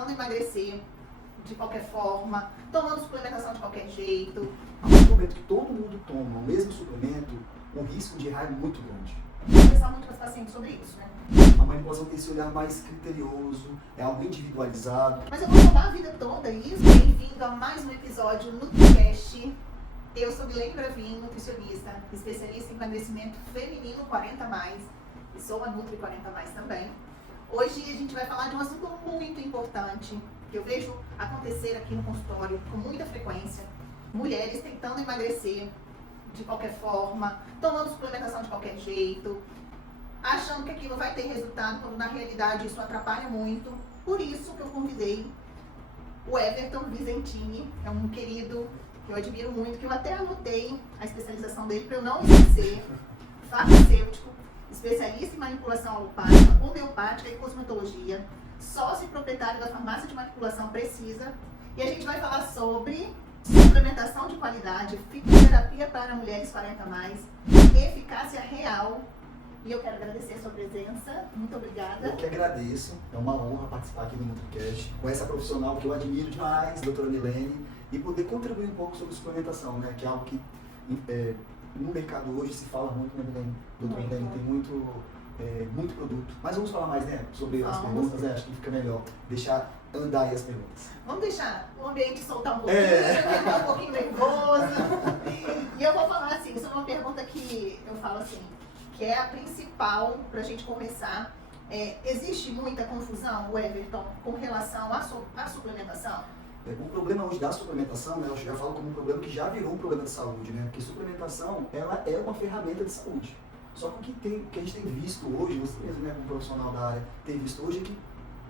tentando emagrecer de qualquer forma, tomando suplementação de qualquer jeito. A partir do momento que todo mundo toma o mesmo suplemento, o risco de errar é muito grande. Vou conversar muito com os pacientes sobre isso, né? A manipulação tem esse olhar mais criterioso, é algo individualizado. Mas eu vou contar a vida toda isso. Bem-vindo a mais um episódio no NutriCast. Eu sou Milene Bravin, nutricionista, especialista em emagrecimento feminino 40+, e sou a Nutri 40+ também. Hoje a gente vai falar de um assunto muito importante, que eu vejo acontecer aqui no consultório com muita frequência. Mulheres tentando emagrecer de qualquer forma, tomando suplementação de qualquer jeito, achando que aquilo vai ter resultado, quando na realidade isso atrapalha muito. Por isso que eu convidei o Everton Visentini, é um querido que eu admiro muito, que eu até anotei a especialização dele para eu não esquecer. Farmacêutico, especialista em manipulação alopática, homeopática e cosmetologia, sócio e proprietário da farmácia de manipulação Precisa. E a gente vai falar sobre suplementação de qualidade, fitoterapia para mulheres 40+, eficácia real. E eu quero agradecer a sua presença. Muito obrigada. Eu que agradeço, é uma honra participar aqui do NutriCast com essa profissional que eu admiro demais, doutora Milene, e poder contribuir um pouco sobre suplementação, né? Que é algo que no mercado hoje se fala muito, né, Milene? Doutora Milene, tem muito produto. Mas vamos falar mais, né, sobre as perguntas, acho que fica melhor deixar andar aí as perguntas. Vamos deixar o ambiente soltar um pouquinho, ficar um pouquinho nervoso. E eu vou falar assim, isso é uma pergunta que eu falo assim, que é a principal para a gente começar. Existe muita confusão, Everton, com relação à suplementação? O problema hoje da suplementação, né, eu já falo como um problema que já virou um problema de saúde, né? Porque suplementação, ela é uma ferramenta de saúde. Só que o que a gente tem visto hoje, você mesmo, né, como profissional da área, tem visto hoje é que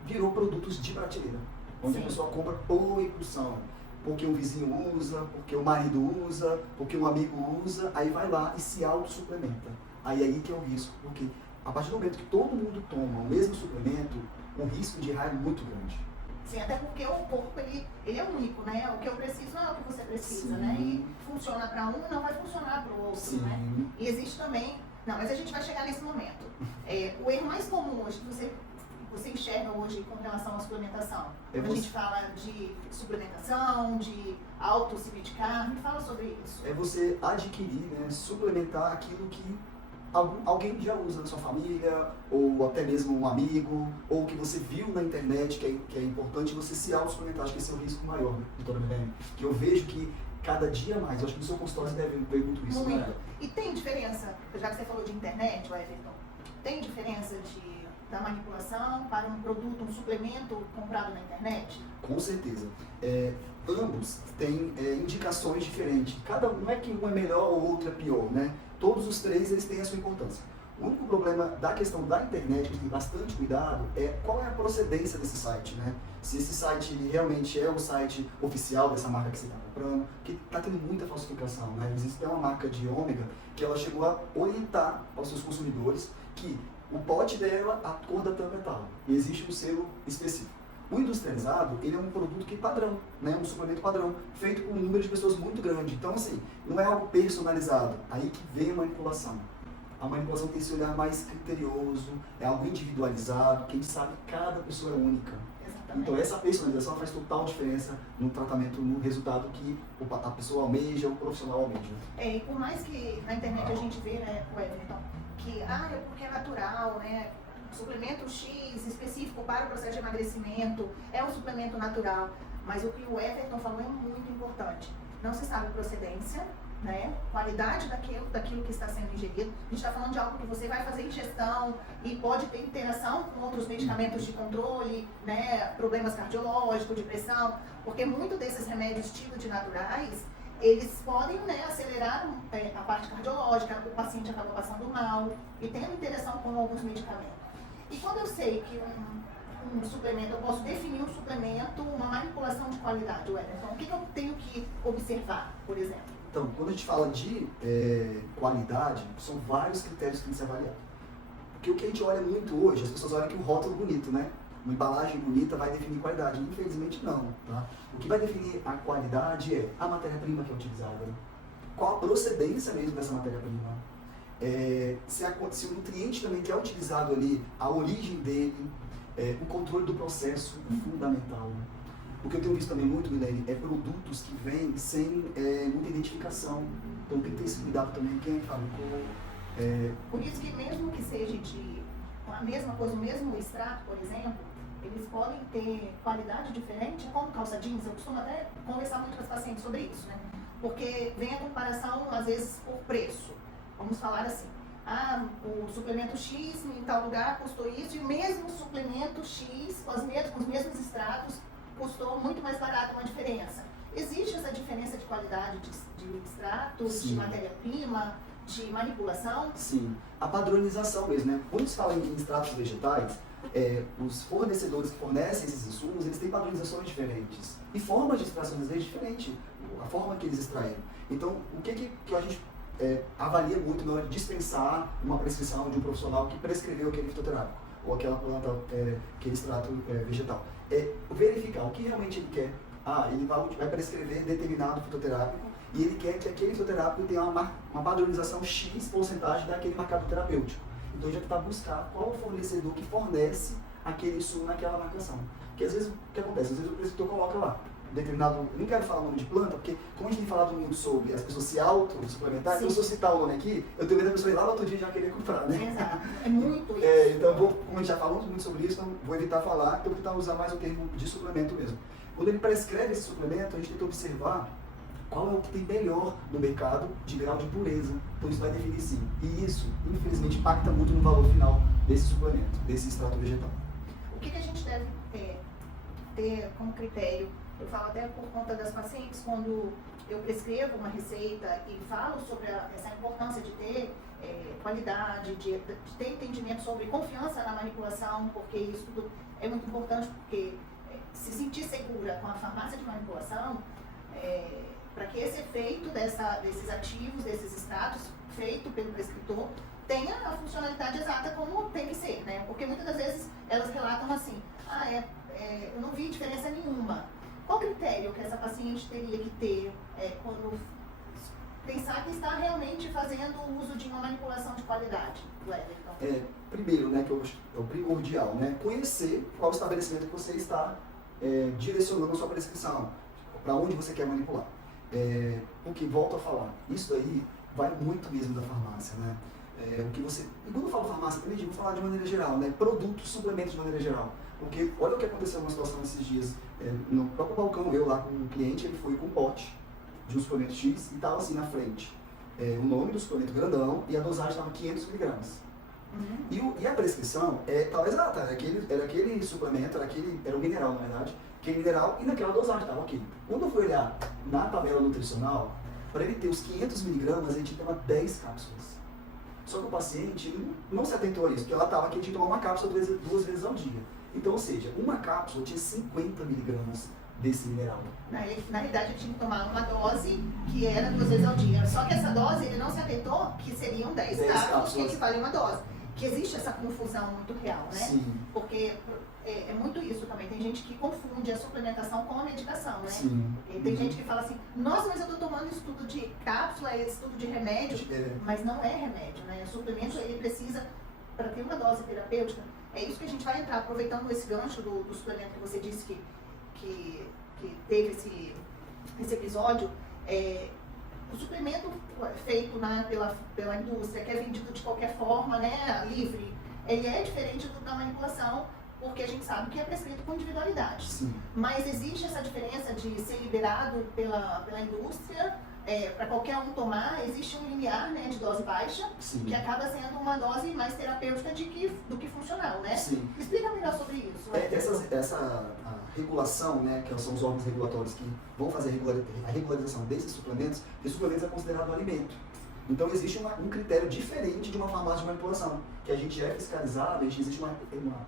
virou produtos de prateleira. Onde a pessoa compra por impulsão. Porque um vizinho usa, porque o marido usa, porque um amigo usa, aí vai lá e se autossuplementa. Aí que é o risco, porque a partir do momento que todo mundo toma o mesmo suplemento, o risco de errar é muito grande. Sim, até porque o corpo ele é único, né? O que eu preciso não é o que você precisa, Sim. né? E funciona para um não vai funcionar para o outro, Sim. né? E existe também, não, mas a gente vai chegar nesse momento. O erro mais comum hoje que você enxerga hoje com relação à suplementação? Quando a gente fala de suplementação, de se medicar, me fala sobre isso. É você adquirir, né, suplementar aquilo que alguém já usa na sua família, ou até mesmo um amigo, ou que você viu na internet, que é importante você se autossuplementar. Acho que esse é o risco maior, doutora Milene. Que eu vejo que cada dia mais, eu acho que no seu consultório você deve ver muito isso, muito. Né? E tem diferença, já que você falou de internet, Everton, tem diferença da manipulação para um produto, um suplemento comprado na internet? Com certeza. Ambos têm indicações diferentes. Não é que um é melhor ou o outro é pior, né? Todos os três eles têm a sua importância. O único problema da questão da internet, que a gente tem bastante cuidado, é qual é a procedência desse site, né? Se esse site realmente é o site oficial dessa marca que você está comprando, que está tendo muita falsificação, né? Existe uma marca de ômega que ela chegou a orientar aos seus consumidores que o pote dela, a cor da tampa é tal, e existe um selo específico. O industrializado, ele é um produto que é padrão, né? Um suplemento padrão, feito por um número de pessoas muito grande. Então, assim, não é algo personalizado. Aí que vem a manipulação. A manipulação tem esse olhar mais criterioso, é algo individualizado, que a gente sabe que cada pessoa é única. Exatamente. Então, essa personalização faz total diferença no tratamento, no resultado que a pessoa almeja, o profissional almeja. E por mais que na internet a gente vê, né, o Everton, que é porque é natural, né? Suplemento X específico para o processo de emagrecimento é um suplemento natural, mas o que o Everton falou é muito importante. Não se sabe procedência, né? Qualidade daquilo que está sendo ingerido. A gente está falando de algo que você vai fazer ingestão e pode ter interação com outros medicamentos de controle, né? Problemas cardiológicos, de pressão, porque muito desses remédios tidos de naturais, eles podem, né, acelerar a parte cardiológica, o paciente acaba passando mal e tendo interação com alguns medicamentos. E quando eu sei que um suplemento, eu posso definir um suplemento, uma manipulação de qualidade, Everton, o que eu tenho que observar, por exemplo? Então, quando a gente fala de qualidade, são vários critérios que tem que ser avaliados. Porque o que a gente olha muito hoje, as pessoas olham que o rótulo bonito, né? Uma embalagem bonita vai definir qualidade. Infelizmente não, tá? O que vai definir a qualidade é a matéria-prima que é utilizada, né? Qual a procedência mesmo dessa matéria-prima. Se o nutriente também que é utilizado ali, a origem dele, O controle do processo é fundamental. Né? O que eu tenho visto também muito, Milene, é produtos que vêm sem muita identificação. Então tem que ter esse cuidado também, quem fabricou. Por isso que mesmo que seja de a mesma coisa, o mesmo extrato, por exemplo, eles podem ter qualidade diferente, como calça jeans. Eu costumo até conversar muito com os pacientes sobre isso, né? Porque vem a comparação, às vezes, por preço. Vamos falar assim, o suplemento X em tal lugar custou isso, e o mesmo suplemento X, com os mesmos extratos, custou muito mais barato, uma diferença. Existe essa diferença de qualidade de extratos, Sim. de matéria-prima, de manipulação? Sim, a padronização mesmo, né? Quando se fala em extratos vegetais, os fornecedores que fornecem esses insumos, eles têm padronizações diferentes e formas de extração às vezes diferentes, a forma que eles extraem. Então, o que a gente avalia muito na hora de dispensar uma prescrição de um profissional que prescreveu aquele fitoterápico ou aquela planta, aquele extrato vegetal? Verificar o que realmente ele quer. Ele vai prescrever determinado fitoterápico e ele quer que aquele fitoterápico tenha uma padronização X porcentagem daquele marcador terapêutico. Então a gente vai tentar buscar qual o fornecedor que fornece aquele insumo naquela marcação. Porque às vezes, o que acontece? Às vezes o prescritor coloca lá, determinado, eu não quero falar o nome de planta, porque como a gente tem falado muito sobre as pessoas se auto-suplementar, então se eu citar o nome aqui, eu tenho medo da pessoa ir lá no outro dia e já querer comprar, né? Exato, é muito isso. Então, como a gente já falou muito sobre isso, então vou evitar falar, então vou tentar usar mais o termo de suplemento mesmo. Quando ele prescreve esse suplemento, a gente tenta observar qual é o que tem melhor no mercado de grau de pureza. Então isso vai definir sim. E isso, infelizmente, impacta muito no valor final desse suplemento, desse extrato vegetal. O que a gente deve ter como critério? Eu falo até por conta das pacientes, quando eu prescrevo uma receita e falo sobre essa importância de ter qualidade, de ter entendimento sobre confiança na manipulação, porque isso tudo é muito importante, porque se sentir segura com a farmácia de manipulação, para que esse efeito desses ativos, desses extratos, feito pelo prescritor, tenha a funcionalidade exata como tem que ser, né? Porque muitas das vezes elas relatam assim, eu não vi diferença nenhuma. Qual critério que essa paciente teria que ter quando pensar que está realmente fazendo uso de uma manipulação de qualidade, Everton? Primeiro, né, que é o primordial, né? Conhecer qual estabelecimento que você está direcionando a sua prescrição, para onde você quer manipular. Porque, volto a falar, isso aí vai muito mesmo da farmácia, né? Quando eu falo farmácia, também vou falar de maneira geral, né? Produtos, suplementos de maneira geral. Porque olha o que aconteceu numa situação esses dias, no próprio balcão, eu lá com um cliente, ele foi com um pote de um suplemento X e estava assim na frente. O nome do suplemento grandão e a dosagem estava 500 miligramas. E a prescrição estava exata, era aquele suplemento, era um mineral na verdade, aquele mineral e naquela dosagem estava ok. Quando eu fui olhar na tabela nutricional, para ele ter os 500 miligramas, ele tinha que tomar 10 cápsulas. Só que o paciente não se atentou a isso, porque ela estava que ele tinha que tomar uma cápsula duas vezes ao dia. Então, ou seja, uma cápsula tinha 50 miligramas desse mineral. Na realidade, ele tinha que tomar uma dose que era 2 vezes ao dia. Só que essa dose, ele não se atentou que seriam 10 cápsulas, que equivale a uma dose. Que existe essa confusão muito real, né? Sim. Porque é muito isso também. Tem gente que confunde a suplementação com a medicação, né? Sim. Tem gente que fala assim, nossa, mas eu estou tomando isso tudo de cápsula, isso tudo de remédio. Mas não é remédio, né? O suplemento, ele precisa, para ter uma dose terapêutica, é isso que a gente vai entrar, aproveitando esse gancho do suplemento que você disse que teve esse episódio. O suplemento feito pela indústria, que é vendido de qualquer forma, né, livre, ele é diferente da manipulação, porque a gente sabe que é prescrito com individualidade. Sim. Mas existe essa diferença de ser liberado pela indústria, para qualquer um tomar, existe um limiar, né, de dose baixa, Sim. que acaba sendo uma dose mais terapêutica do que funcional, né? Sim. Explica melhor sobre isso. Essa regulação, né, que são os órgãos regulatórios que vão fazer a regularização desses suplementos, esse suplemento é considerado alimento. Então existe um critério diferente de uma farmácia de manipulação, que a gente é fiscalizado, existe uma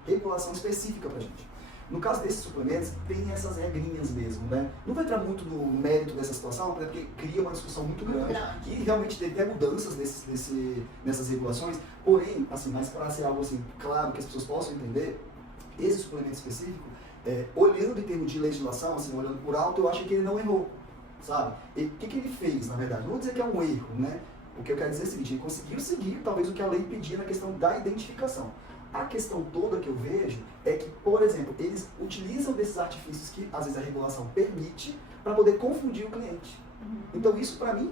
regulação específica para a gente. No caso desses suplementos, tem essas regrinhas mesmo, né? Não vai entrar muito no mérito dessa situação, porque cria uma discussão muito grande. E realmente tem até mudanças nessas regulações, porém, assim, mas para ser algo assim, claro, que as pessoas possam entender, esse suplemento específico, olhando em termos de legislação, assim, olhando por alto, eu acho que ele não errou, sabe? E o que ele fez, na verdade? Não vou dizer que é um erro, né? O que eu quero dizer é o seguinte, ele conseguiu seguir talvez o que a lei pedia na questão da identificação. A questão toda que eu vejo é que, por exemplo, eles utilizam desses artifícios que às vezes a regulação permite para poder confundir o cliente. Então isso para mim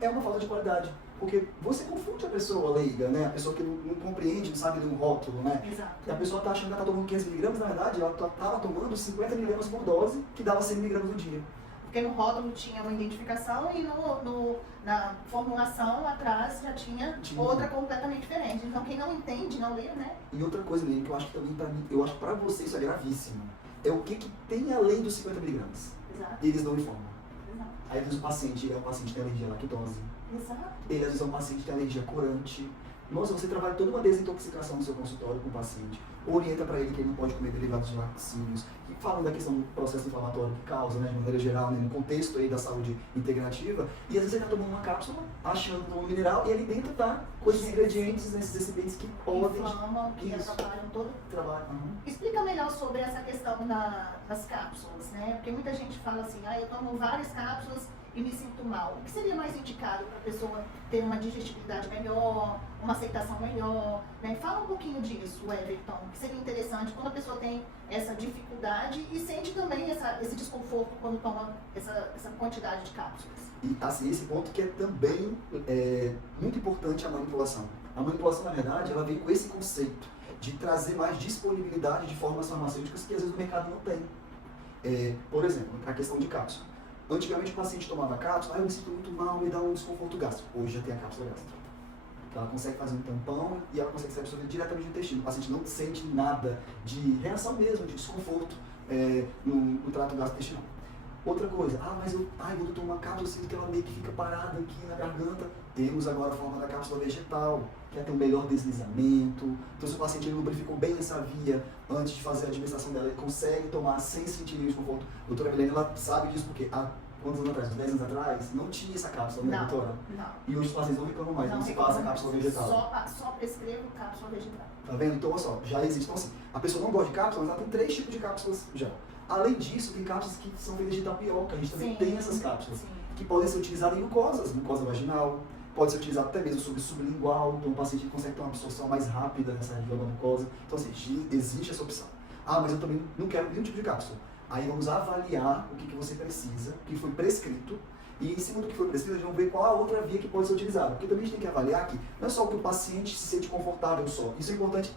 é uma falta de qualidade, porque você confunde a pessoa leiga, né? A pessoa que não compreende, não sabe ler um rótulo, né? Exato. E a pessoa está achando que ela está tomando 500 mg, na verdade ela estava tomando 50 mg por dose, que dava 100 mg no dia. Porque no rótulo tinha uma identificação e na formulação atrás já tinha outra completamente diferente. Então quem não entende, não lê, né? E outra coisa, Lene, que eu acho que também para mim, eu acho que para você isso é gravíssimo, é o que tem além dos 50 mg. Exato. E eles não informam. Exato. Aí às vezes o paciente, ele é um paciente que tem alergia à lactose. Exato. Ele às vezes é um paciente que tem alergia a corante. Nossa, você trabalha toda uma desintoxicação no seu consultório com o paciente, orienta para ele que ele não pode comer derivados de laticínios, que falam da questão do processo inflamatório que causa, né, de maneira geral, né, no contexto aí da saúde integrativa, e às vezes ele está tomando uma cápsula, achando que é um mineral, e ali dentro está com esses ingredientes, nesses recipientes que podem... Inflamam, que atrapalham todo o trabalho. Explica melhor sobre essa questão das cápsulas, né? Porque muita gente fala assim, eu tomo várias cápsulas e me sinto mal. O que seria mais indicado para a pessoa ter uma digestibilidade melhor, uma aceitação melhor, né? Fala um pouquinho disso, Everton, que seria interessante quando a pessoa tem essa dificuldade e sente também esse desconforto quando toma essa quantidade de cápsulas. E assim, esse ponto que é também muito importante a manipulação. A manipulação, na verdade, ela vem com esse conceito de trazer mais disponibilidade de formas farmacêuticas que às vezes o mercado não tem. Por exemplo, a questão de cápsula. Antigamente o paciente tomava a cápsula, eu me sinto muito mal, me dá um desconforto gástrico. Hoje já tem a cápsula gástrica. Ela consegue fazer um tampão e ela consegue ser absorvida diretamente no intestino. O paciente não sente nada de reação mesmo, de desconforto no trato gastrointestinal. Outra coisa, mas quando eu tomo uma cápsula, eu sinto que ela meio que fica parada aqui na garganta. Temos agora a forma da cápsula vegetal, que é ter um melhor deslizamento. Então, se o paciente lubrificou bem essa via antes de fazer a administração dela, ele consegue tomar sem sentir nenhum desconforto. A doutora Milene, ela sabe disso porque há quantos anos atrás? 10 anos atrás, não tinha essa cápsula, né, doutora? Não. E hoje os pacientes não reclamam mais, não se passa a cápsula vegetal. Só prescrevo cápsula vegetal. Tá vendo? Então, olha só, já existe. Então, assim, a pessoa não gosta de cápsulas, mas ela tem 3 tipos de cápsulas já. Além disso, tem cápsulas que são feitas de tapioca. A gente também tem essas cápsulas, que podem ser utilizadas em mucosas, mucosa vaginal, pode ser utilizado até mesmo sublingual, então o paciente consegue ter uma absorção mais rápida nessa região da mucosa. Então, assim, existe essa opção. Mas eu também não quero nenhum tipo de cápsula. Aí vamos avaliar o que você precisa, o que foi prescrito, e em cima do que foi prescrito, a gente vai ver qual a outra via que pode ser utilizada. Porque também a gente tem que avaliar que não é só o que o paciente se sente confortável só, isso é importante,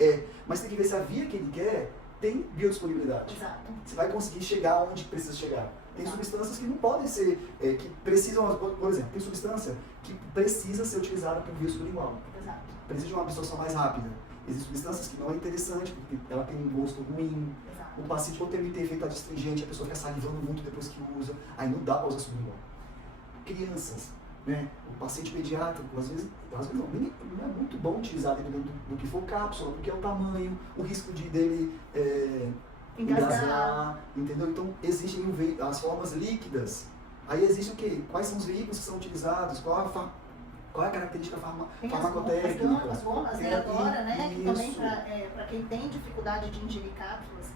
mas tem que ver se a via que ele quer tem biodisponibilidade. Exato. Você vai conseguir chegar onde precisa chegar. Tem substâncias que não podem ser, que precisam, por exemplo, tem substância que precisa ser utilizada por via sublingual. Exato. Precisa de uma absorção mais rápida. Existem substâncias que não é interessante, porque ela tem um gosto ruim. Exato. O paciente pode ter um efeito adstringente, a pessoa fica salivando muito depois que usa, aí não dá para usar sublingual. Crianças, né? O paciente pediátrico, às vezes não é muito bom utilizar dependendo do que for cápsula, porque é o tamanho, o risco dele engasgar, entendeu? Então existem as formas líquidas. Aí existe o quê? Quais são os veículos que são utilizados? Qual é a característica farmacotécnica? As gomas, agora, né? Que também para quem tem dificuldade de ingerir cápsulas,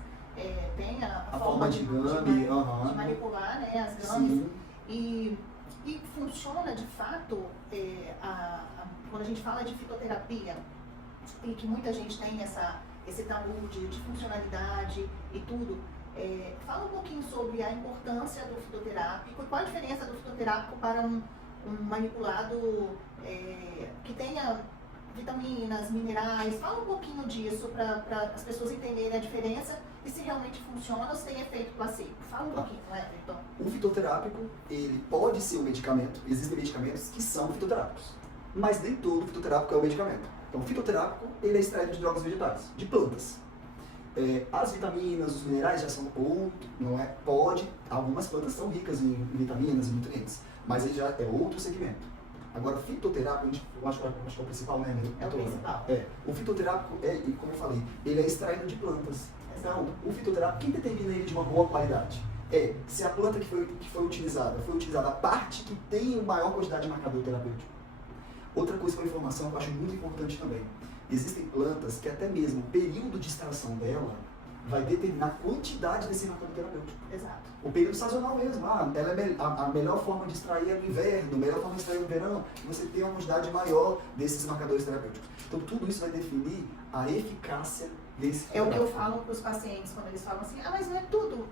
tem a forma de manipular, né, as gamas. E funciona de fato, quando a gente fala de fitoterapia, e que muita gente tem esse tabu de funcionalidade e tudo, fala um pouquinho sobre a importância do fitoterápico e qual a diferença do fitoterápico para um manipulado que tenha vitaminas, minerais. Fala um pouquinho disso para as pessoas entenderem a diferença e se realmente funciona ou se tem efeito placebo. Fala um pouquinho, Everton. O fitoterápico, ele pode ser um medicamento. Existem medicamentos que são fitoterápicos, mas nem todo fitoterápico é um medicamento. Então, o fitoterápico, ele é extraído de drogas vegetais, de plantas. As vitaminas, os minerais já são outro, não é? Algumas plantas são ricas em vitaminas e nutrientes, mas aí já é outro segmento. Agora, fitoterápico, eu acho que é o principal, né? É o principal. O fitoterápico, como eu falei, ele é extraído de plantas. Então, o fitoterápico, quem determina ele de uma boa qualidade? Se a planta que foi utilizada a parte que tem maior quantidade de marcador terapêutico. Outra coisa que é uma informação que eu acho muito importante também. Existem plantas que até mesmo o período de extração dela vai determinar a quantidade desse marcador terapêutico. Exato. O período sazonal mesmo, ela é a melhor forma de extrair é no inverno, a melhor forma de extrair é no verão, e você tem uma quantidade maior desses marcadores terapêuticos. Então tudo isso vai definir a eficácia desse É o que eu falo para os pacientes quando eles falam assim, mas não é tudo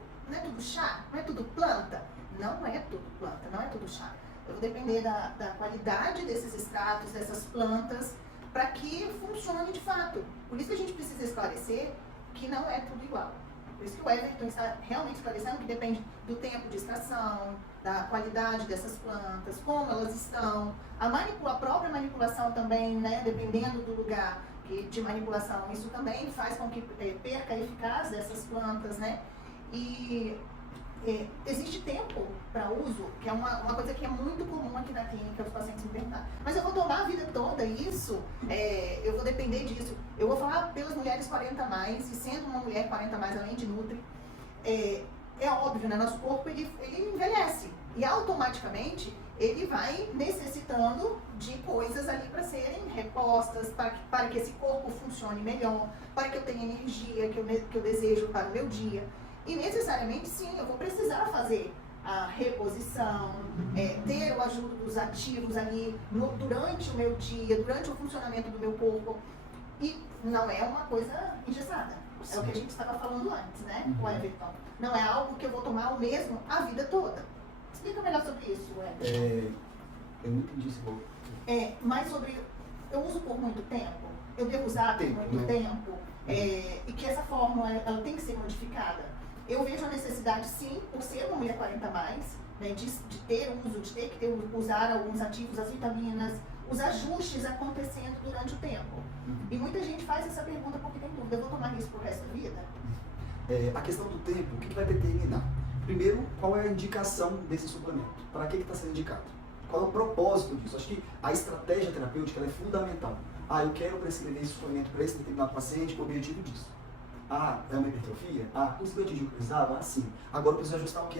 chá, não é tudo planta. Não é tudo planta, não é tudo chá. Eu vou depender da qualidade desses extratos, dessas plantas, para que funcione de fato. Por isso que a gente precisa esclarecer que não é tudo igual. Por isso que o Everton está realmente esclarecendo que depende do tempo de extração, da qualidade dessas plantas, como elas estão, a própria manipulação também, né, dependendo do lugar de manipulação, isso também faz com que perca a eficácia dessas plantas, né? E existe tempo para uso, que é uma coisa que é muito comum aqui na clínica, os pacientes me perguntam, mas eu vou tomar a vida toda isso? Eu vou depender disso? Eu vou falar pelas mulheres 40 a mais, e sendo uma mulher 40 a mais, além de nutri, é óbvio, né? Nosso corpo ele envelhece, e automaticamente ele vai necessitando de coisas ali para serem repostas, para que esse corpo funcione melhor, para que eu tenha energia que eu desejo para o meu dia. E necessariamente, sim, eu vou precisar fazer a reposição, ter o ajuda dos ativos ali durante o meu dia, durante o funcionamento do meu corpo. E não é uma coisa engessada. É o que a gente estava falando antes, né, com o Everton. Não é algo que eu vou tomar o mesmo a vida toda. Explica melhor sobre isso, Everton. Eu não entendi esse pouco. Mais sobre... Eu uso por muito tempo? Eu devo usar por muito tempo? E que essa fórmula ela tem que ser modificada? Eu vejo a necessidade, sim, por ser uma mulher 40 a mais, né, de ter uso, de ter que usar alguns ativos, as vitaminas, os ajustes acontecendo durante o tempo. E muita gente faz essa pergunta porque tem dúvida, eu vou tomar isso pro resto da vida? A questão do tempo, o que vai determinar? Primeiro, qual é a indicação desse suplemento? Para que está sendo indicado? Qual é o propósito disso? Acho que a estratégia terapêutica ela é fundamental. Eu quero prescrever esse suplemento para esse determinado paciente com o objetivo disso. É uma hipertrofia? Conseguiu atingir o que precisava? Sim. Agora eu preciso ajustar o que?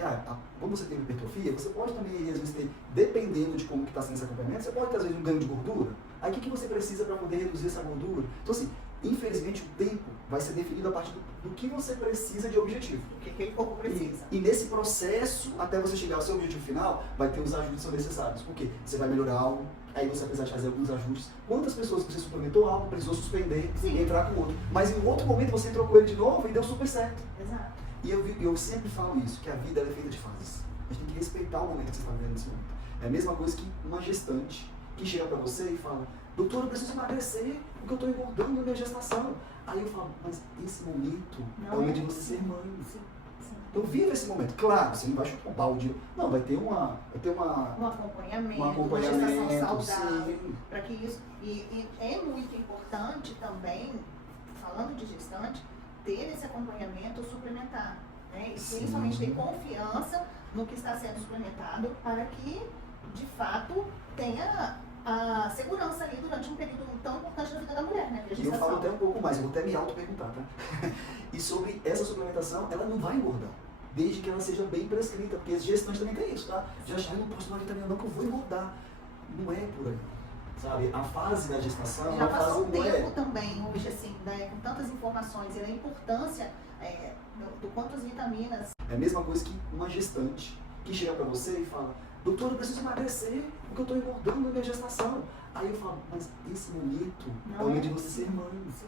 Quando você tem uma hipertrofia, você pode também, às vezes, ter, dependendo de como que está sendo esse acompanhamento, você pode ter, às vezes, um ganho de gordura. Aí o que você precisa para poder reduzir essa gordura? Então, assim, infelizmente, o tempo vai ser definido a partir do que você precisa de objetivo. O que aquele corpo precisa. E nesse processo, até você chegar ao seu objetivo final, vai ter os ajustes que são necessários. Por quê? Você vai melhorar algo, aí você vai precisar de fazer alguns ajustes. Quantas pessoas que você suplementou algo, precisou suspender e entrar com outro. Mas em outro momento você entrou com ele de novo e deu super certo. Exato. E eu sempre falo isso, que a vida é feita de fases. A gente tem que respeitar o momento que você está vivendo nesse momento. É a mesma coisa que uma gestante que chega para você e fala, doutor, eu preciso emagrecer porque eu estou engordando na minha gestação. Aí eu falo, mas esse momento é o momento de você ser mãe. Sim. Então viva esse momento. Claro, você não vai chutar um balde. Não, vai ter um acompanhamento, uma gestação saudável, para que isso... E é muito importante também, falando de gestante, ter esse acompanhamento suplementar. Né? E principalmente ter confiança no que está sendo suplementado para que, de fato, tenha a segurança ali durante um período tão importante da vida da mulher, né? E eu falo até um pouco mais, eu vou até me auto-perguntar, tá? E sobre essa suplementação, ela não vai engordar, desde que ela seja bem prescrita, porque as gestantes também tem isso, tá? Já achar, eu não posso tomar vitamina não, que eu vou engordar. Não é por aí, sabe? A fase da gestação... Já passou um tempo também, hoje, assim, né? Com tantas informações, e a importância do quanto as vitaminas... É a mesma coisa que uma gestante que chega pra você e fala, doutor, eu preciso emagrecer porque eu estou engordando na minha gestação. Aí eu falo, mas esse momento é o momento de você ser mãe. Sim.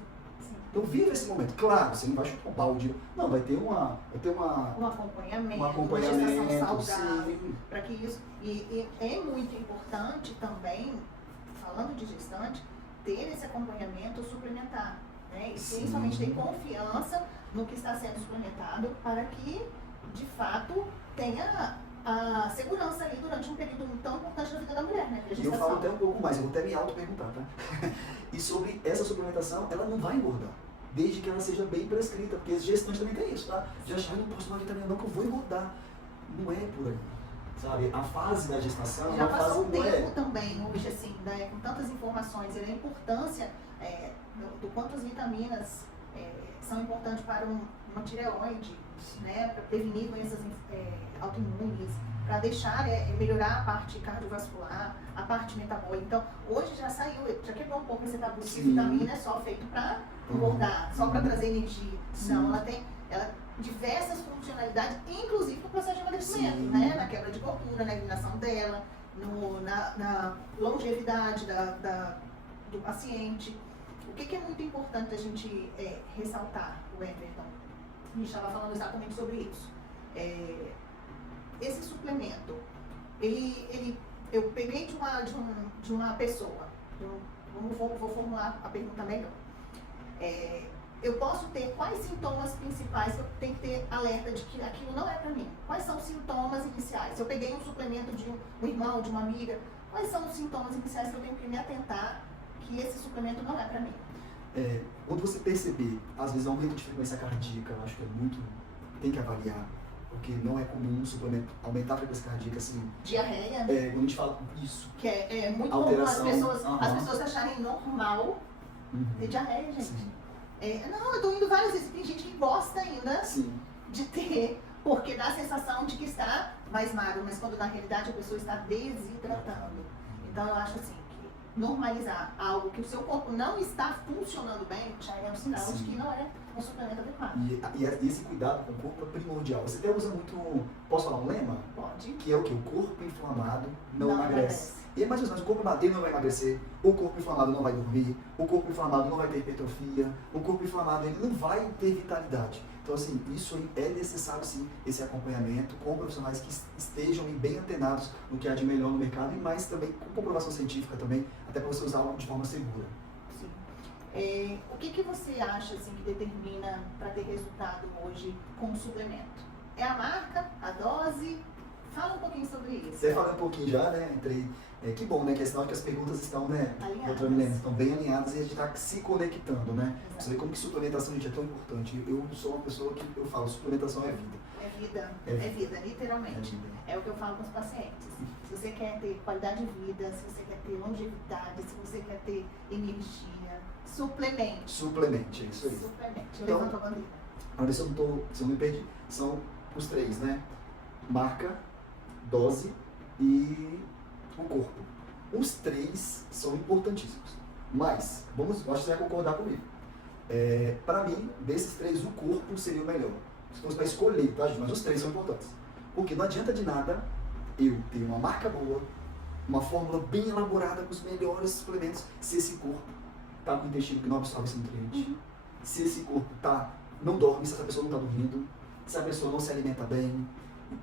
Então viva esse momento. Claro, você não vai chutar um balde. Não, vai ter um acompanhamento, uma gestação saudável, para que isso... E é muito importante também, falando de gestante, ter esse acompanhamento suplementar. Né? E principalmente ter confiança no que está sendo suplementado para que, de fato, tenha a segurança ali durante um período tão importante da vida da mulher, né? E eu falo até um pouco mais, eu vou até me auto-perguntar, tá? E sobre essa suplementação, ela não vai engordar, desde que ela seja bem prescrita, porque as gestantes também tem isso, tá? Já achar, eu não posso tomar vitamina não, que eu vou engordar. Não é por aí, sabe? A fase da gestação... Já passou um tempo também, hoje, assim, né? Com tantas informações, e a importância do quanto as vitaminas são importantes para uma tireoide, né, para prevenir doenças autoimunes, para deixar, melhorar a parte cardiovascular, a parte metabólica. Então, hoje já saiu, já quebrou um pouco esse tabu de que vitamina é só feito para engordar, só para trazer energia. Não, ela tem diversas funcionalidades, inclusive no processo de emagrecimento, né, na quebra de gordura, na eliminação dela, na longevidade do paciente. O que é muito importante a gente ressaltar, o Everton? A gente estava falando exatamente sobre isso. Esse suplemento, eu peguei de uma pessoa, vou formular a pergunta melhor. Eu posso ter quais sintomas principais que eu tenho que ter alerta de que aquilo não é para mim? Quais são os sintomas iniciais? Se eu peguei um suplemento de um irmão, de uma amiga, quais são os sintomas iniciais que eu tenho que me atentar que esse suplemento não é para mim? Quando você perceber, às vezes, aumento de frequência cardíaca, eu acho que tem que avaliar, porque não é comum um suplemento aumentar a frequência cardíaca assim. Diarreia? Quando a gente fala isso. Que é muito alteração, comum as pessoas acharem normal ter diarreia, gente. Não, eu tô indo várias vezes, tem gente que gosta ainda de ter, porque dá a sensação de que está mais magro, mas quando na realidade a pessoa está desidratando. Então eu acho assim, que normalizar algo que o seu corpo não está funcionando bem, já é um sinal de que não é um suplemento adequado. E esse cuidado com o corpo é primordial. Você até usa muito, posso falar um lema? Pode. Que é o que? O corpo inflamado não emagrece. E mais ou menos, o corpo inflamado não vai emagrecer, o corpo inflamado não vai dormir, o corpo inflamado não vai ter hipertrofia, o corpo inflamado ele não vai ter vitalidade. Então, assim, isso aí é necessário, sim, esse acompanhamento com profissionais que estejam bem antenados no que há de melhor no mercado, e mais também com comprovação científica também, até para você usar de forma segura. Sim. O que você acha, assim, que determina para ter resultado hoje com o suplemento? É a marca, a dose? Fala um pouquinho sobre isso. Você fala um pouquinho já, né? Que bom, né? Que é sinal que as perguntas estão, né? Alinhadas. Estão bem alinhadas e a gente está se conectando, né? Exato. Você vê como que suplementação, gente, é tão importante. Eu sou uma pessoa que eu falo, suplementação é vida. É vida, literalmente. É o que eu falo com os pacientes. Se você quer ter qualidade de vida, se você quer ter longevidade, se você quer ter energia, suplemente. Suplemente, é isso aí. Suplemente. Eu então, levanto a bandeira. Agora, se eu não me perdi, são os três, né? Marca, dose e o corpo. Os três são importantíssimos. Mas, acho que você vai concordar comigo. Para mim, desses três, o corpo seria o melhor. Se fosse para escolher, tá, gente? Mas os três são importantes. Porque não adianta de nada eu ter uma marca boa, uma fórmula bem elaborada com os melhores suplementos, se esse corpo está com o intestino que não absorve esse nutriente. Se esse corpo não dorme, se essa pessoa não está dormindo, se a pessoa não se alimenta bem,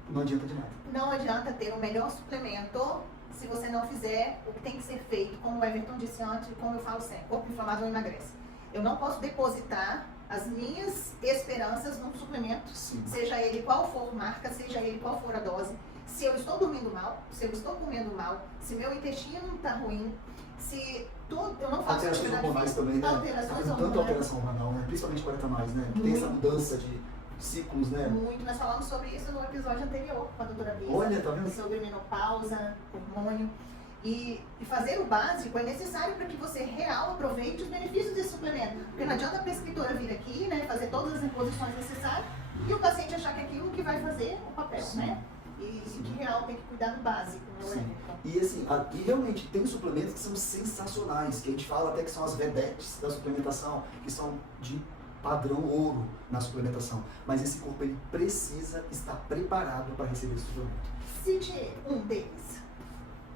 não adianta de nada. Não adianta ter o melhor suplemento se você não fizer o que tem que ser feito, como o Everton disse antes, e como eu falo sempre, corpo inflamado não emagrece. Eu não posso depositar as minhas esperanças num suplemento, seja ele qual for a marca, seja ele qual for a dose. Se eu estou dormindo mal, se eu estou comendo mal, se meu intestino está ruim, se eu não faço alterações hormonais também, né? Tanta alteração hormonal, né? Principalmente 40 mais, né? Tem essa mudança de ciclos, né? Muito. Nós falamos sobre isso no episódio anterior com a doutora Bia. Olha, tá vendo? Sobre menopausa, hormônio. E fazer o básico é necessário para que você real aproveite os benefícios desse suplemento. Porque não adianta a prescritora vir aqui, né, fazer todas as reposições necessárias e o paciente achar que é aquilo que vai fazer o papel, né? E que real tem que cuidar do básico, não é? E assim, e realmente tem suplementos que são sensacionais, que a gente fala até que são as vedetes da suplementação, que são de padrão ouro na suplementação. Mas esse corpo ele precisa estar preparado para receber esse suplemento. Cite um deles.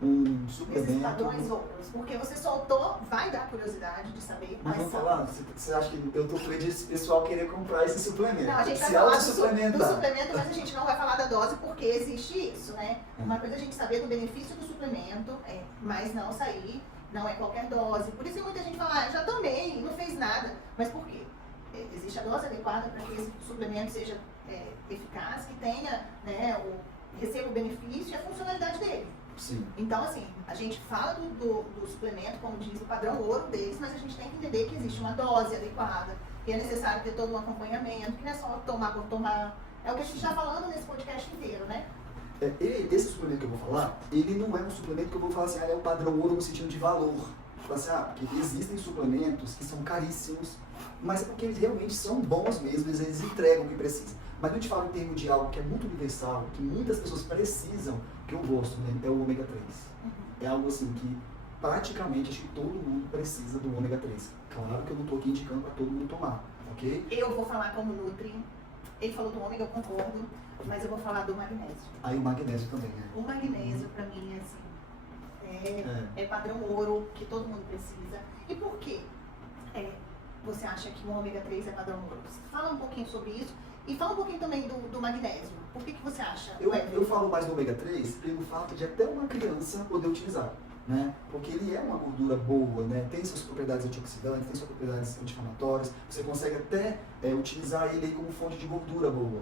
Um suplemento. Esses padrões outros, porque você soltou, vai dar curiosidade de saber. Mas vamos falar, você acha que eu tô com medo desse pessoal querer comprar esse suplemento? Não, a gente vai falar do suplemento, mas a gente não vai falar da dose porque existe isso, né? Uma coisa é a gente saber do benefício do suplemento, mas não sair, não é qualquer dose. Por isso que muita gente fala, já tomei, não fez nada. Mas por quê? Existe a dose adequada para que esse suplemento seja eficaz, que tenha, né, receba o benefício e a funcionalidade dele. Sim. Então, assim, a gente fala do suplemento, como diz o padrão ouro deles, mas a gente tem que entender que existe uma dose adequada, que é necessário ter todo um acompanhamento, que não é só tomar por tomar. É o que a gente está falando nesse podcast inteiro, né? Esse suplemento que eu vou falar, ele não é um suplemento que eu vou falar assim, é o padrão ouro no sentido de valor. Falar assim, porque existem suplementos que são caríssimos, mas é porque eles realmente são bons mesmo, eles entregam o que precisa. Mas eu te falo em termos de algo que é muito universal, que muitas pessoas precisam, que eu gosto, né? É o ômega 3. É algo assim que praticamente acho que todo mundo precisa do ômega 3. Claro que eu não estou aqui indicando para todo mundo tomar, ok? Eu vou falar como Nutri. Ele falou do ômega, eu concordo, mas eu vou falar do magnésio. Aí o magnésio também, né? O magnésio, para mim, é assim, é padrão ouro, que todo mundo precisa. E por quê? Você acha que o ômega 3 é padrão ouro? Fala um pouquinho sobre isso e fala um pouquinho também do magnésio. Por que você acha? Eu falo mais do ômega 3 pelo fato de até uma criança poder utilizar, né? Porque ele é uma gordura boa, né? Tem suas propriedades antioxidantes, tem suas propriedades anti-inflamatórias, você consegue até utilizar ele aí como fonte de gordura boa.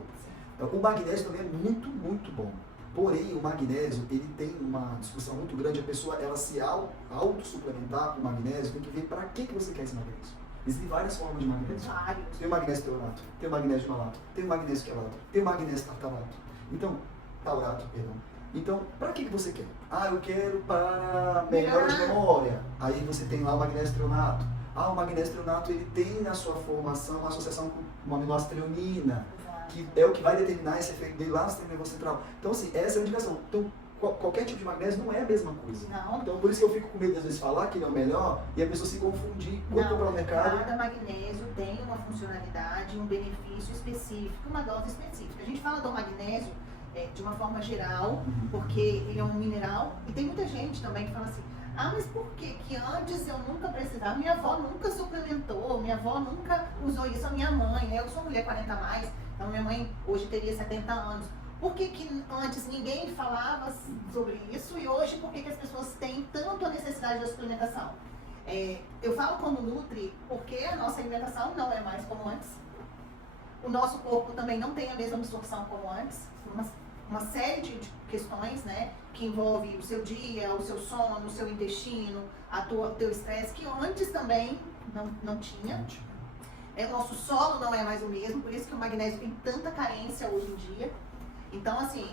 O magnésio também é muito, muito bom. Porém, o magnésio, ele tem uma discussão muito grande, a pessoa ela se auto-suplementar com magnésio, tem que ver para que você quer esse magnésio. Existem várias formas de magnésio. Tem o magnésio teonato, tem o magnésio malato, tem o magnésio quelato, tem o magnésio tartalato. Então, taurato, perdão. Então, para que você quer? Eu quero para melhora de memória. Aí você tem lá o magnésio treonato. O magnésio treonato, ele tem na sua formação uma associação com uma aminoácido treonina, que é o que vai determinar esse efeito dele lá no sistema nervoso central. Então, assim, essa é a indicação. Então, qualquer tipo de magnésio não é a mesma coisa. Não. Então, por isso que eu fico com medo, às vezes, de falar que ele é o melhor e a pessoa se confundir quando comprar no mercado. Cada magnésio tem uma funcionalidade, um benefício específico, uma dose específica. A gente fala do magnésio de uma forma geral, porque ele é um mineral, e tem muita gente também que fala assim, mas por que antes eu nunca precisava? Minha avó nunca suplementou, minha avó nunca usou isso, a minha mãe, né? Eu sou mulher 40 a mais, então minha mãe hoje teria 70 anos. Por que antes ninguém falava sobre isso e hoje por que as pessoas têm tanto a necessidade da suplementação? Eu falo como Nutri porque a nossa alimentação não é mais como antes. O nosso corpo também não tem a mesma absorção como antes. Uma série de questões, né, que envolve o seu dia, o seu sono, o seu intestino, o teu estresse, que antes também não tinha. O nosso solo não é mais o mesmo, por isso que o magnésio tem tanta carência hoje em dia. Então, assim,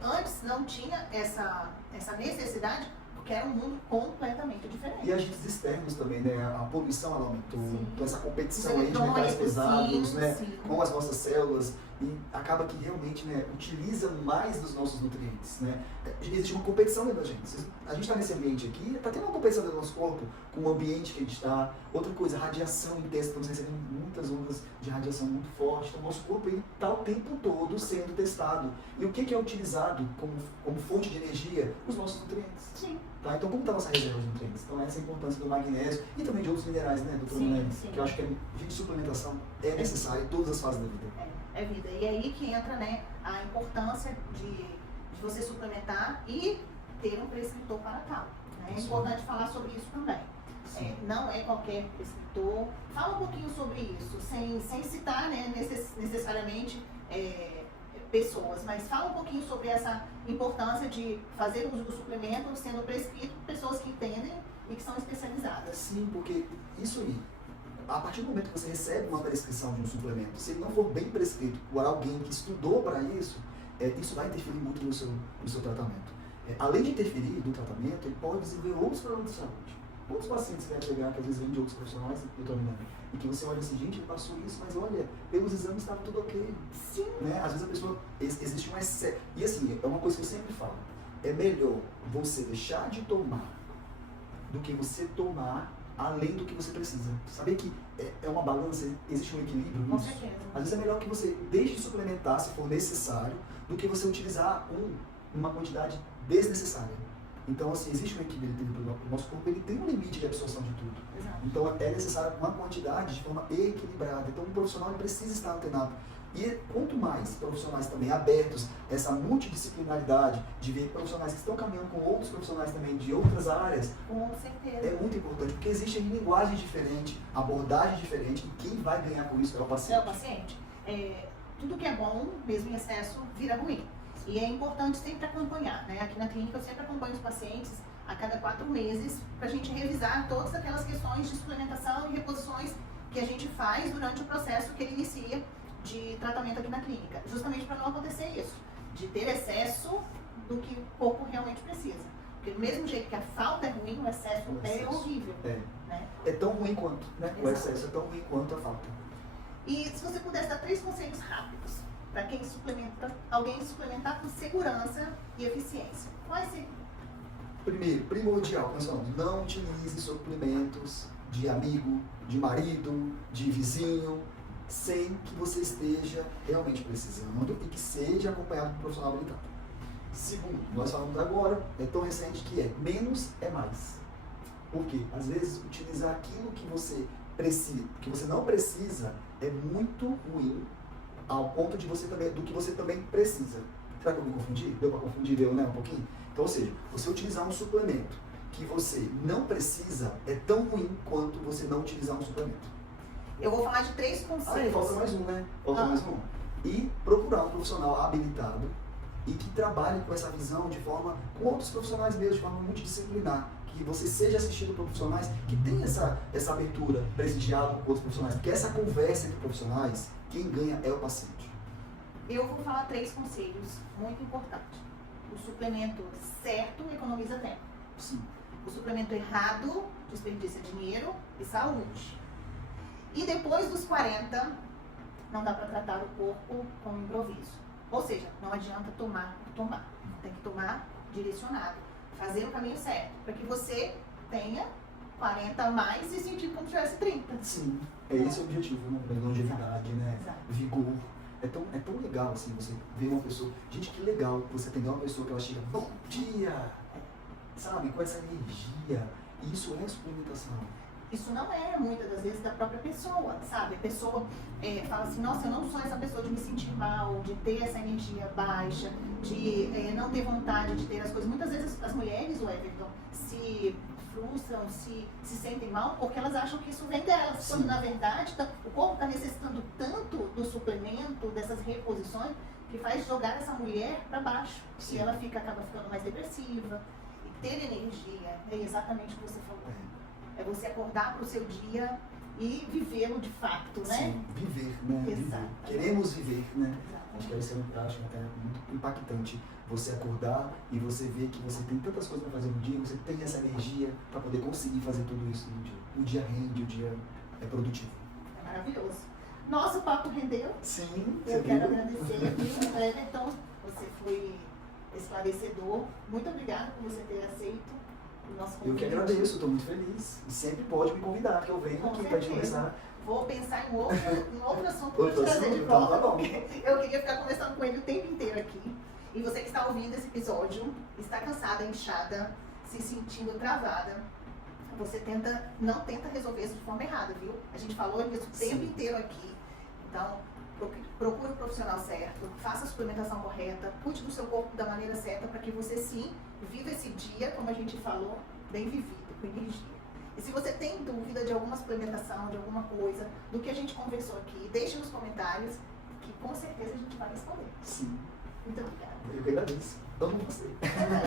antes não tinha essa necessidade, porque era um mundo completamente diferente. E agentes externos também, né? A poluição ela aumentou, então essa competição Os aí de metais pesados, né? sim. Com as nossas células, e acaba que realmente, né, utiliza mais dos nossos nutrientes, né? Existe uma competição dentro da gente. A gente está nesse ambiente aqui, está tendo uma competição dentro do nosso corpo, com o ambiente que a gente está. Outra coisa, radiação intensa, estamos recebendo muitas ondas de radiação muito forte, então o nosso corpo está o tempo todo sendo testado. E o que é utilizado como fonte de energia? Os nossos nutrientes. Sim. Tá? Então, como está a nossa reserva de nutrientes? Então, essa é a importância do magnésio e também de outros minerais, né, doutor Milene? Que eu acho que a suplementação é necessária em todas as fases da vida. É vida. E aí que entra, né, a importância de você suplementar e ter um prescritor para tal. Né? É importante falar sobre isso também. Não é qualquer prescritor. Fala um pouquinho sobre isso, sem citar, né, necessariamente pessoas, mas fala um pouquinho sobre essa importância de fazer uso do suplemento sendo prescrito por pessoas que entendem e que são especializadas. Sim, porque isso aí, a partir do momento que você recebe uma prescrição de um suplemento, se ele não for bem prescrito por alguém que estudou para isso, isso vai interferir muito no seu tratamento. Além de interferir no tratamento, ele pode desenvolver outros problemas de saúde. Muitos pacientes que vai pegar, que às vezes vêm de outros profissionais, e que você olha assim, gente, ele passou isso, mas olha, pelos exames estava tudo ok. Sim. Né? Às vezes a pessoa, existe um excesso. E assim, é uma coisa que eu sempre falo, é melhor você deixar de tomar do que você tomar além do que você precisa. Saber que é uma balança, existe um equilíbrio nisso. Com certeza. Às vezes é melhor que você deixe de suplementar, se for necessário, do que você utilizar uma quantidade desnecessária. Então, assim, existe um equilíbrio. O nosso corpo ele tem um limite de absorção de tudo. Exato. Então, é necessário uma quantidade de forma equilibrada. Então, um profissional ele precisa estar antenado. E quanto mais profissionais também abertos a essa multidisciplinaridade, de ver profissionais que estão caminhando com outros profissionais também de outras áreas, com certeza. É muito importante, porque existem linguagens diferentes, abordagens diferentes, e quem vai ganhar com isso é o paciente. É o paciente. Tudo que é bom, mesmo em excesso, vira ruim. E é importante sempre acompanhar, né? Aqui na clínica eu sempre acompanho os pacientes a cada 4 meses para a gente revisar todas aquelas questões de suplementação e reposições que a gente faz durante o processo que ele inicia de tratamento aqui na clínica, justamente para não acontecer isso, de ter excesso do que o corpo realmente precisa. Porque do mesmo jeito que a falta é ruim, o excesso é horrível. né? É tão ruim quanto, né? O Exato. excesso é tão ruim quanto a falta. E se você pudesse dar 3 conselhos rápidos para quem suplementa, alguém suplementar com segurança e eficiência, quais seriam? Primeiro, primordial, pessoal, não utilize suplementos de amigo, de marido, de vizinho, sem que você esteja realmente precisando e que seja acompanhado por um profissional habilitado. Segundo, nós falamos agora, é tão recente que é menos é mais. Por quê? Às vezes, utilizar aquilo que você precisa, que você não precisa, é muito ruim ao ponto de você também, do que você também precisa. Será que eu me confundi? Deu para confundir, deu, né, um pouquinho? Então, ou seja, você utilizar um suplemento que você não precisa é tão ruim quanto você não utilizar um suplemento. Eu vou falar de 3 conselhos. Falta mais um, né? Falta mais um. E procurar um profissional habilitado e que trabalhe com essa visão de forma, com outros profissionais mesmo, de forma multidisciplinar. Que você seja assistido por profissionais que tenham essa abertura, prestigiado com outros profissionais. Porque essa conversa entre profissionais, quem ganha é o paciente. Eu vou falar 3 conselhos muito importantes. O suplemento certo economiza tempo. Sim. O suplemento errado desperdiça dinheiro e saúde. E depois dos 40, não dá para tratar o corpo com improviso. Ou seja, não adianta tomar por tomar. Tem que tomar direcionado. Fazer o caminho certo. Para que você tenha 40 a mais e sentir como se tivesse 30. Sim. É esse o objetivo, né? Longevidade, né? Exato. Vigor. É tão legal assim, você ver uma pessoa. Gente, que legal você atender uma pessoa que ela chega, bom dia! Sabe, com essa energia. E isso é suplementação. Isso não é, muitas das vezes, da própria pessoa, sabe? A pessoa fala assim, nossa, eu não sou essa pessoa de me sentir mal, de ter essa energia baixa, de não ter vontade de ter as coisas. Muitas vezes as mulheres, o Everton, se frustram, se sentem mal, porque elas acham que isso vem delas. Sim. Quando, na verdade, o corpo está necessitando tanto do suplemento, dessas reposições, que faz jogar essa mulher para baixo. Sim. E ela acaba ficando mais depressiva. E ter energia é exatamente o que você falou. É você acordar para o seu dia e vivê-lo de fato, né? Sim, viver, né? Exato. Viver. Queremos viver, né? Exatamente. Acho que esse é um acho até muito impactante. Você acordar e você ver que você tem tantas coisas para fazer no dia, você tem essa energia para poder conseguir fazer tudo isso no dia. O dia rende, o dia é produtivo. É maravilhoso. Nosso papo rendeu. Sim, Eu quero agradecer aqui, Everton. Você foi esclarecedor. Muito obrigada por você ter aceito o nosso convite. Eu que agradeço, estou muito feliz. E sempre pode me convidar, que eu venho Com aqui para a gente certeza. conversar. Vou pensar em outro assunto para te Outro trazer de assunto? Então, volta. tá bom. Porque eu queria ficar conversando com ele o tempo inteiro aqui. E você que está ouvindo esse episódio, está cansada, inchada, se sentindo travada, você não tenta resolver isso de forma errada, viu? A gente falou isso o tempo inteiro aqui. Então, procure o profissional certo, faça a suplementação correta, cuide do seu corpo da maneira certa para que você sim viva esse dia, como a gente falou, bem vivido, com energia. E se você tem dúvida de alguma suplementação, de alguma coisa, do que a gente conversou aqui, deixe nos comentários, que com certeza a gente vai responder. Sim, Muito obrigada. eu que agradeço. Amo você.